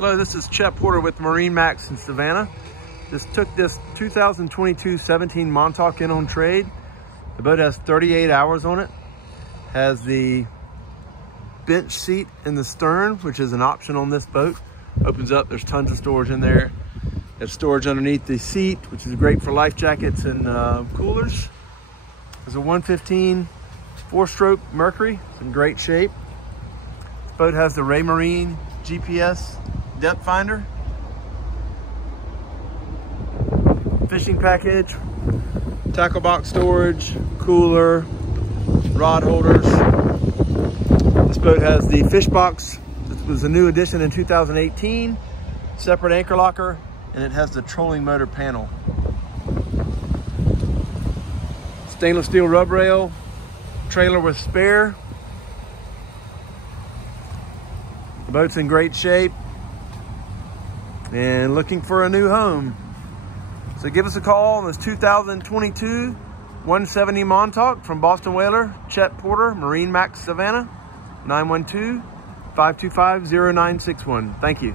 Hello, this is Chet Porter with MarineMax in Savannah. Just took this 2022 17 Montauk in on trade. The boat has 38 hours on it. Has the bench seat in the stern, which is an option on this boat. Opens up, there's tons of storage in there. There's storage underneath the seat, which is great for life jackets and coolers. There's a 115 4-stroke Mercury. It's in great shape. This boat has the Raymarine GPS depth finder, fishing package, tackle box storage, cooler, rod holders. This boat has the fish box. This was a new addition in 2018. Separate anchor locker, and it has the trolling motor panel. Stainless steel rub rail, trailer with spare. The boat's in great shape and looking for a new home. So give us a call on this 2022 170 Montauk from Boston Whaler, Chet Porter, MarineMax Savannah, 912-525-0961. Thank you.